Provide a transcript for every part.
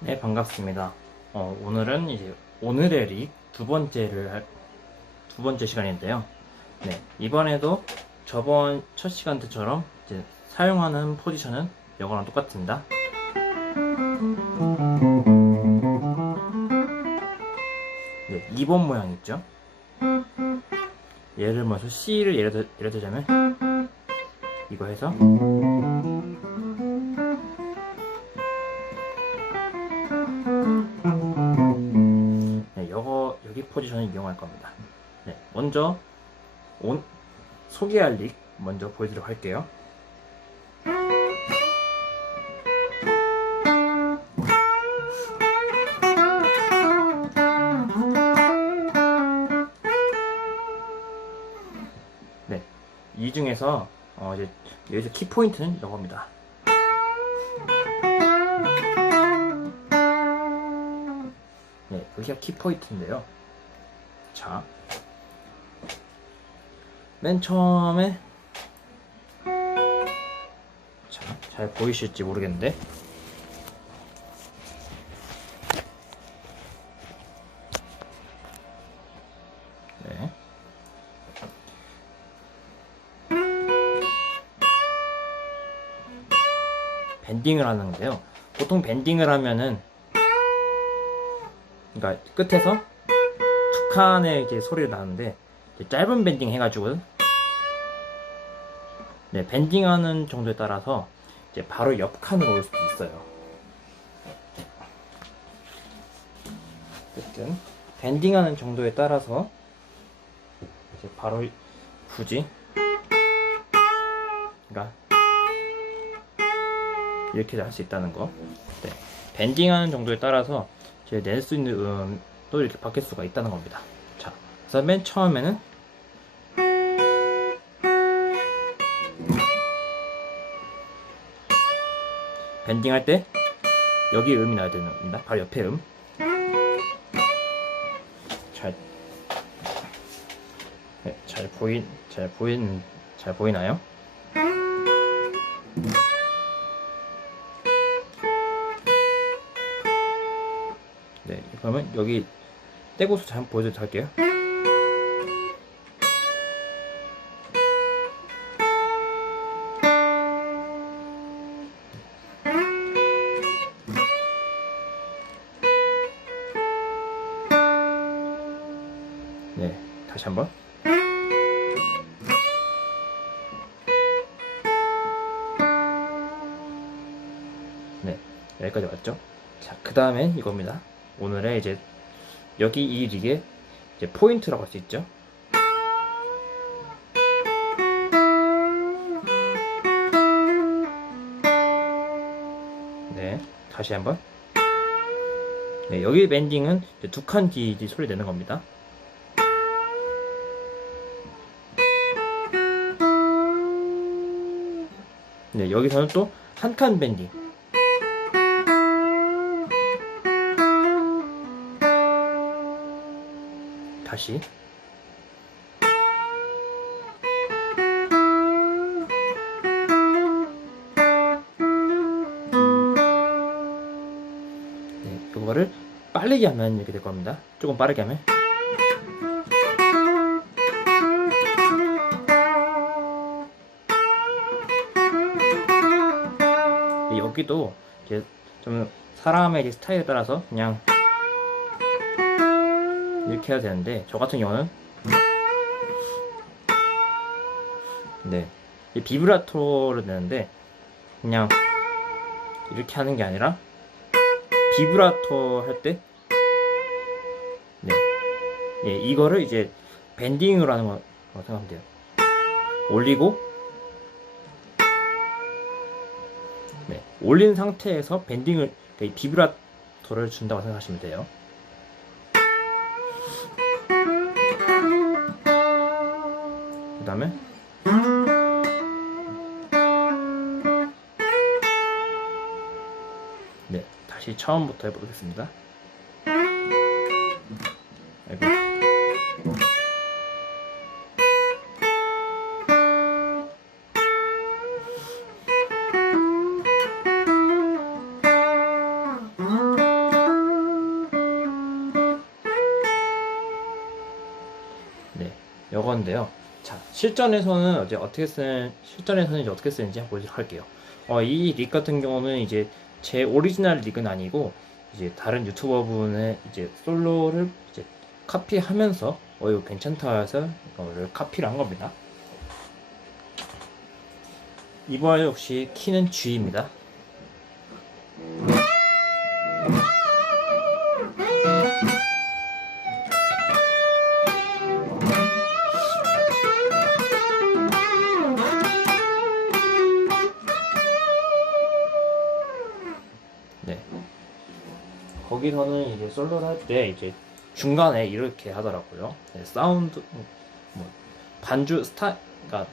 네, 반갑습니다. 어, 오늘은 이제 오늘의 릭 두 번째를 할, 두 번째 시간인데요. 네, 이번에도 저번 첫 시간 때처럼 이제 사용하는 포지션은 이거랑 똑같습니다. 네, 2번 모양 있죠? 예를 들어서 C를 예를, 들자면 이거 해서 포지션을 이용할 겁니다. 네, 먼저 온 소개할 릭 먼저 보여드리도록 할게요. 네, 이 중에서 어, 이제 여기서 키 포인트는 이겁니다. 네, 여기가 키 포인트인데요. 자, 맨 처음에 자, 잘 보이실지 모르겠는데 네. 밴딩을 하는 건데요. 보통 밴딩을 하면은 그러니까 끝에서 두 칸의 이렇게 소리를 나는데 짧은 밴딩 해가지고 네 밴딩하는 정도에 따라서 이제 바로 옆 칸으로 올 수도 있어요. 어쨌든 밴딩하는 정도에 따라서 이제 바로 굳이 그러니까 이렇게 할 수 있다는 거. 네. 밴딩하는 정도에 따라서 제 낼 수 있는 음 도 이렇게 바뀔 수가 있다는 겁니다. 자, 그래서 맨 처음에는 밴딩 할 때 여기 음이 나야 됩니다. 바로 옆에 음. 잘, 네, 잘 보인, 잘 보인, 잘 보이나요? 네, 그러면 여기 떼고서 잘 보여드리도록 할게요. 네, 다시 한번. 네, 여기까지 왔죠? 자, 그 다음에 이겁니다. 오늘의 이제 여기 이 릭의 이제 포인트라고 할 수 있죠. 네, 다시 한번. 네, 여기 밴딩은 두 칸 뒤 소리 내는 겁니다. 네, 여기서는 또 한 칸 밴딩. 다시. 네, 이거를 빠르게 하면 이렇게 될 겁니다. 조금 빠르게 하면. 네, 여기도 이제 좀 사람의 스타일에 따라서 그냥 이렇게 해야 되는데 저 같은 경우는 네. 이 비브라토를 내는데 그냥 이렇게 하는 게 아니라 비브라토 할 때 네. 예, 이거를 이제 밴딩으로 하는 거 생각하면 돼요. 올리고 네, 올린 상태에서 밴딩을 네, 비브라토를 준다고 생각하시면 돼요 다음에 네 다시 처음부터 해보겠습니다 아이고. 네, 요건데요. 자, 실전에서는 이제 어떻게 쓰는, 실전에서는 이제 어떻게 쓰는지 한번 할게요. 어, 이 릭 같은 경우는 이제 제 오리지널 릭은 아니고, 이제 다른 유튜버 분의 이제 솔로를 이제 카피하면서, 어, 이거 괜찮다 해서 이거를 카피를 한 겁니다. 이번 역시 키는 G입니다. 거기서는 이제 솔로를 할 때 이제 중간에 이렇게 하더라고요. 네, 사운드 뭐 반주 스타 그러니까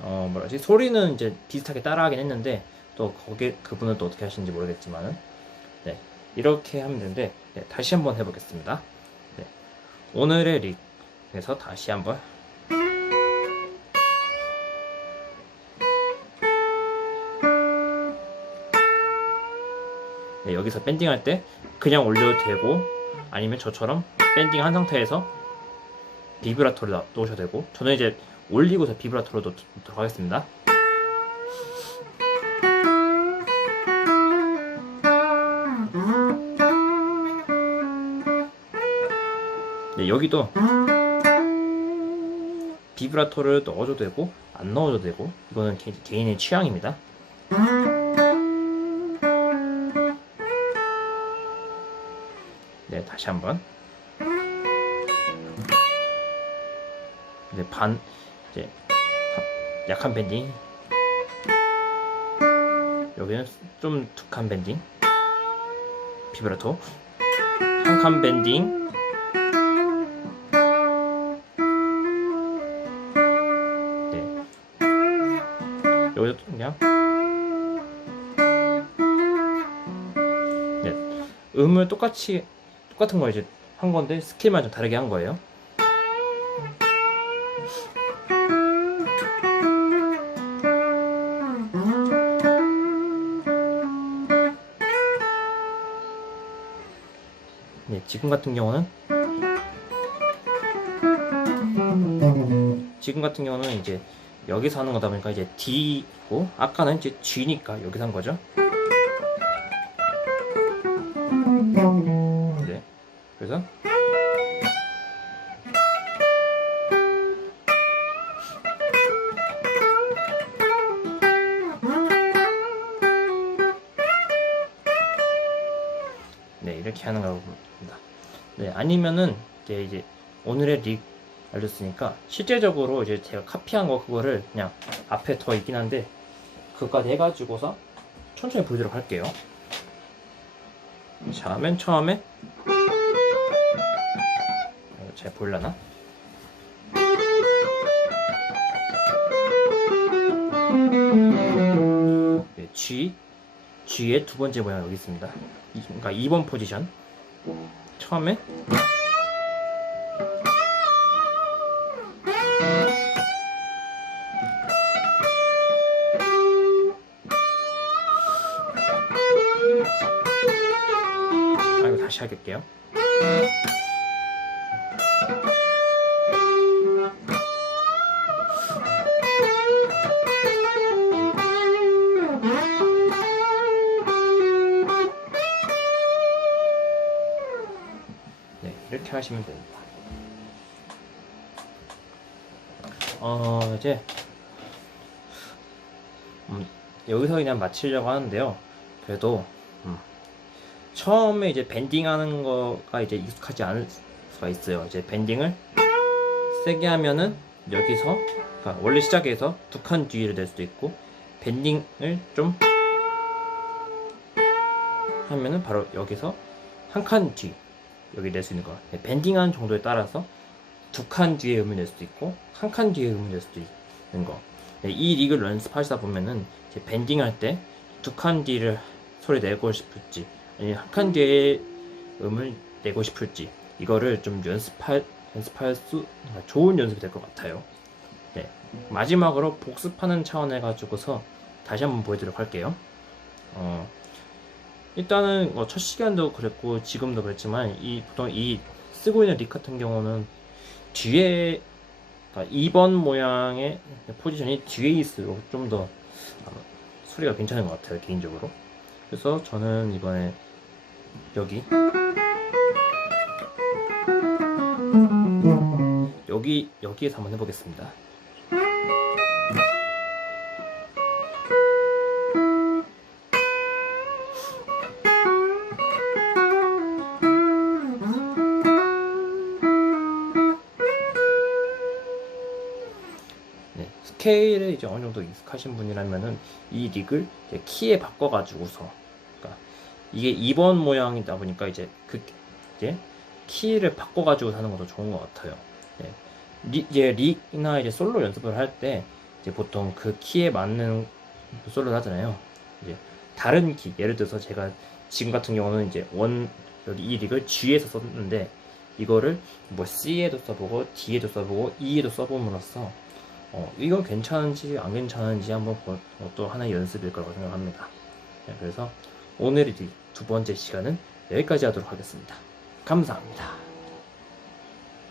어 뭐라지 소리는 이제 비슷하게 따라하긴 했는데 또 거기 그분은 또 어떻게 하시는지 모르겠지만은 네 이렇게 하면 되는데 네, 다시 한번 해보겠습니다. 네, 오늘의 릭에서 다시 한번 여기서 밴딩할 때 그냥 올려도 되고 아니면 저처럼 밴딩 한 상태에서 비브라토를 넣- 넣으셔도 되고 저는 이제 올리고서 비브라토로 넣도록 하겠습니다. 네, 여기도 비브라토를 넣어줘도 되고 안 넣어줘도 되고 이거는 개, 개인의 취향입니다. 다시 한번. 네, 반 이제 하- 약한 밴딩. 여기는 좀 툭한 밴딩. 비브라토. 한 칸 밴딩. 네. 여기도 그냥 네. 음을 똑같이 똑같은 거 이제 한 건데 스킬만 좀 다르게 한 거예요. 네, 지금 같은 경우는 지금 같은 경우는 이제 여기서 하는 거다 보니까 이제 D고 아까는 이제 G니까 여기서 한 거죠. 그래서 네 이렇게 하는 거라고 봅니다. 네 아니면은 이제 이제 오늘의 릭 알렸으니까 실제적으로 이제 제가 카피한 거 그거를 그냥 앞에 더 있긴 한데 그거까지 해가지고서 천천히 보여드리도록 할게요. 자, 맨 처음에 어, 잘 보일라나? 네, G G의 두 번째 모양 여기 있습니다. 이- 그러니까 2번 포지션. 처음에 아 이거 다시 할게요. 하시면 됩니다. 어, 이제, 음, 여기서 그냥 마치려고 하는데요. 그래도, 음, 처음에 이제 밴딩 하는 거가 이제 익숙하지 않을 수가 있어요. 이제 밴딩을 세게 하면은 여기서, 그러니까 원래 시작에서 두 칸 뒤를 낼 수도 있고, 밴딩을 좀 하면은 바로 여기서 한 칸 뒤, 여기 낼 수 있는 거. 네, 밴딩하는 정도에 따라서 두 칸 뒤에 음을 낼 수도 있고 한 칸 뒤에 음을 낼 수도 있는 거. 네, 이 릭을 연습하시다 보면은 이제 밴딩 할 때 두 칸 뒤를 소리 내고 싶을지 아니면 한 칸 뒤에 음을 내고 싶을지 이거를 좀 연습할 연습할 수 좋은 연습이 될 것 같아요. 네, 마지막으로 복습하는 차원에 가지고서 다시 한번 보여드리도록 할게요. 어, 일단은 뭐첫 시간도 그랬고 지금도 그랬지만 이 보통 이 쓰고 있는 릭 같은 경우는 뒤에 그러니까 2번 모양의 포지션이 뒤에 있을수록 좀더 소리가 괜찮은 것 같아요 개인적으로. 그래서 저는 이번에 여기 여기 여기에서 한번 해보겠습니다. 네, 스케일에 이제 어느 정도 익숙하신 분이라면은 이 릭을 키에 바꿔가지고서, 그러니까 이게 2번 모양이다 보니까 이제 그 이제 키를 바꿔가지고 사는 것도 좋은 것 같아요. 네. 리, 이제 릭이나 이제 솔로 연습을 할 때 이제 보통 그 키에 맞는 솔로를 하잖아요. 이제 다른 키, 예를 들어서 제가 지금 같은 경우는 이제 원 여기 이 릭을 G에서 썼는데 이거를 뭐 C에도 써보고 D에도 써보고 E에도 써봄으로써 어, 이건 괜찮은지 안 괜찮은지 한번 보- 어, 또 하나의 연습일 거라고 생각합니다. 네, 그래서 오늘의 이두 번째 시간은 여기까지 하도록 하겠습니다. 감사합니다.